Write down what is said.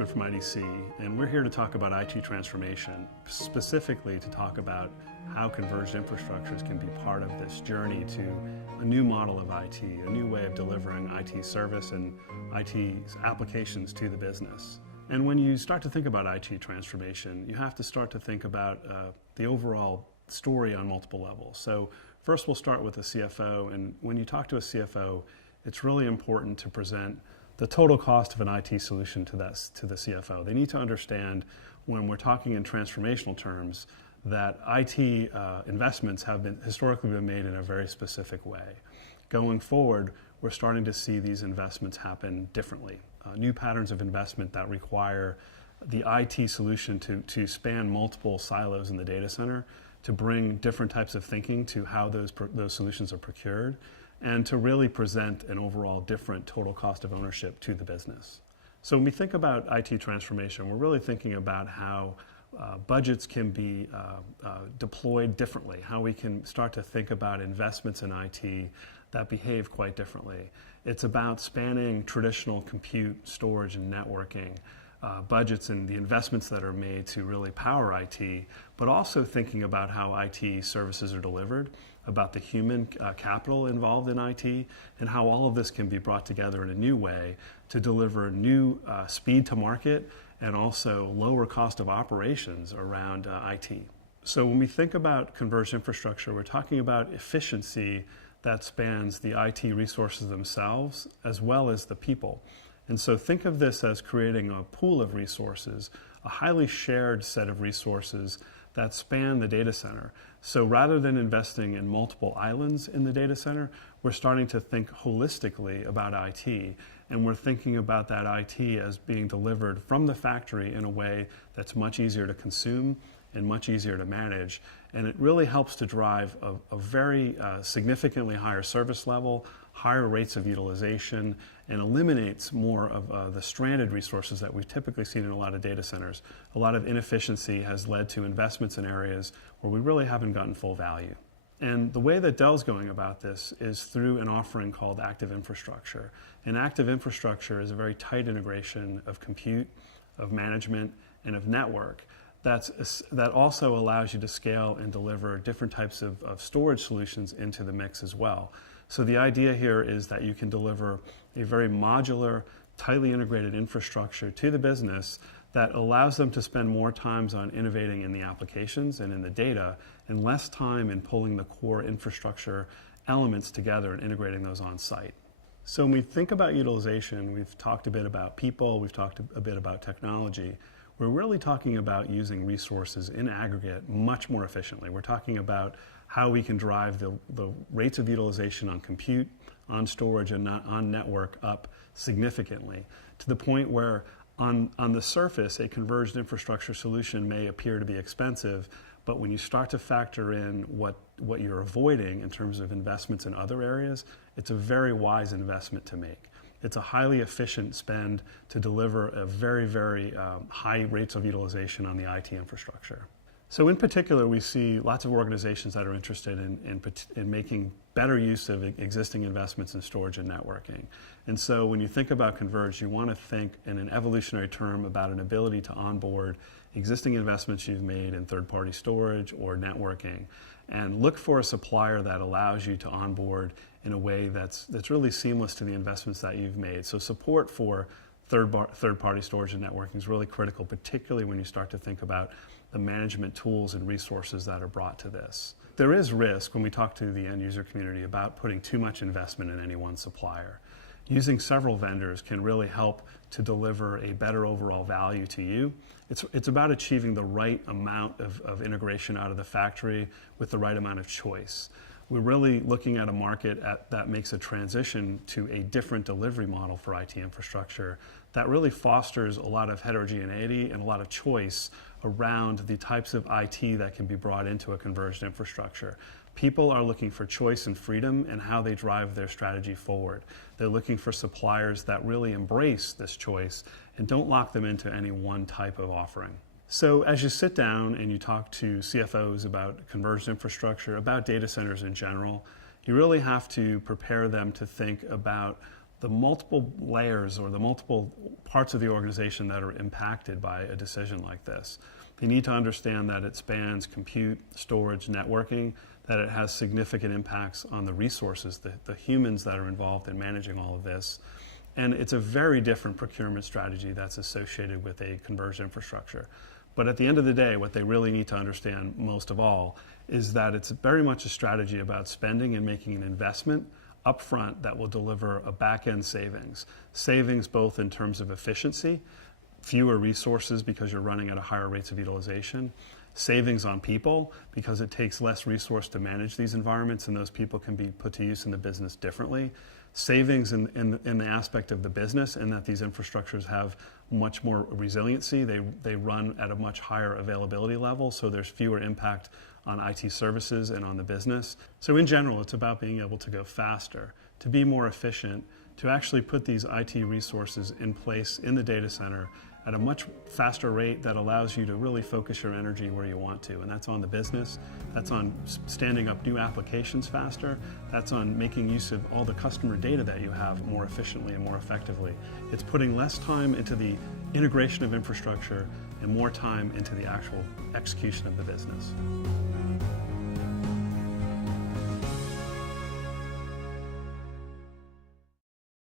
Eastwood from IDC, and we're here to talk about IT transformation, specifically to talk about how converged infrastructures can be part of this journey to a new model of IT, a new way of delivering IT service and IT applications to the business. And when you start to think about IT transformation, you have to start to think about the overall story on multiple levels. So first we'll start with the CFO, and when you talk to a CFO, it's really important to present the total cost of an IT solution to the CFO. They need to understand, when we're talking in transformational terms, that IT investments have historically been made in a very specific way. Going forward, we're starting to see these investments happen differently. New patterns of investment that require the IT solution to span multiple silos in the data center, to bring different types of thinking to how those solutions are procured, and to really present an overall different total cost of ownership to the business. So when we think about IT transformation, we're really thinking about how budgets can be deployed differently, how we can start to think about investments in IT that behave quite differently. It's about spanning traditional compute, storage, and networking, budgets and the investments that are made to really power IT, but also thinking about how IT services are delivered, about the human capital involved in IT, and how all of this can be brought together in a new way to deliver new speed to market and also lower cost of operations around IT. So when we think about converged infrastructure, we're talking about efficiency that spans the IT resources themselves as well as the people. And so think of this as creating a pool of resources, a highly shared set of resources that span the data center. So rather than investing in multiple islands in the data center, we're starting to think holistically about IT, and we're thinking about that IT as being delivered from the factory in a way that's much easier to consume and much easier to manage. And it really helps to drive a very significantly higher service level, higher rates of utilization, and eliminates more of the stranded resources that we've typically seen in a lot of data centers. A lot of inefficiency has led to investments in areas where we really haven't gotten full value. And the way that Dell's going about this is through an offering called Active Infrastructure. And Active Infrastructure is a very tight integration of compute, of management, and of network that also allows you to scale and deliver different types of storage solutions into the mix as well. So the idea here is that you can deliver a very modular, tightly integrated infrastructure to the business that allows them to spend more time on innovating in the applications and in the data, and less time in pulling the core infrastructure elements together and integrating those on site. So when we think about utilization, we've talked a bit about people, we've talked a bit about technology. We're really talking about using resources in aggregate much more efficiently. We're talking about how we can drive the rates of utilization on compute, on storage, and on network up significantly, to the point where on the surface, a converged infrastructure solution may appear to be expensive, but when you start to factor in what you're avoiding in terms of investments in other areas, it's a very wise investment to make. It's a highly efficient spend to deliver a very, very high rates of utilization on the IT infrastructure. So in particular, we see lots of organizations that are interested in making better use of existing investments in storage and networking. And so when you think about converged, you want to think in an evolutionary term about an ability to onboard existing investments you've made in third-party storage or networking, and look for a supplier that allows you to onboard in a way that's really seamless to the investments that you've made. So support for third-party storage and networking is really critical, particularly when you start to think about the management tools and resources that are brought to this. There is risk when we talk to the end user community about putting too much investment in any one supplier. Using several vendors can really help to deliver a better overall value to you. It's about achieving the right amount of integration out of the factory with the right amount of choice. We're really looking at a market that makes a transition to a different delivery model for IT infrastructure that really fosters a lot of heterogeneity and a lot of choice around the types of IT that can be brought into a converged infrastructure. People are looking for choice and freedom in how they drive their strategy forward. They're looking for suppliers that really embrace this choice and don't lock them into any one type of offering. So as you sit down and you talk to CFOs about converged infrastructure, about data centers in general, you really have to prepare them to think about the multiple layers or the multiple parts of the organization that are impacted by a decision like this. They need to understand that it spans compute, storage, networking, that it has significant impacts on the resources, the humans that are involved in managing all of this. And it's a very different procurement strategy that's associated with a converged infrastructure. But at the end of the day, what they really need to understand most of all is that it's very much a strategy about spending and making an investment upfront that will deliver a back-end savings. Savings both in terms of efficiency, fewer resources because you're running at a higher rates of utilization, savings on people because it takes less resource to manage these environments and those people can be put to use in the business differently, savings in the aspect of the business and that these infrastructures have much more resiliency, they run at a much higher availability level, so there's fewer impact on IT services and on the business. So in general, it's about being able to go faster, to be more efficient, to actually put these IT resources in place in the data center at a much faster rate that allows you to really focus your energy where you want to. And that's on the business, that's on standing up new applications faster, that's on making use of all the customer data that you have more efficiently and more effectively. It's putting less time into the integration of infrastructure and more time into the actual execution of the business.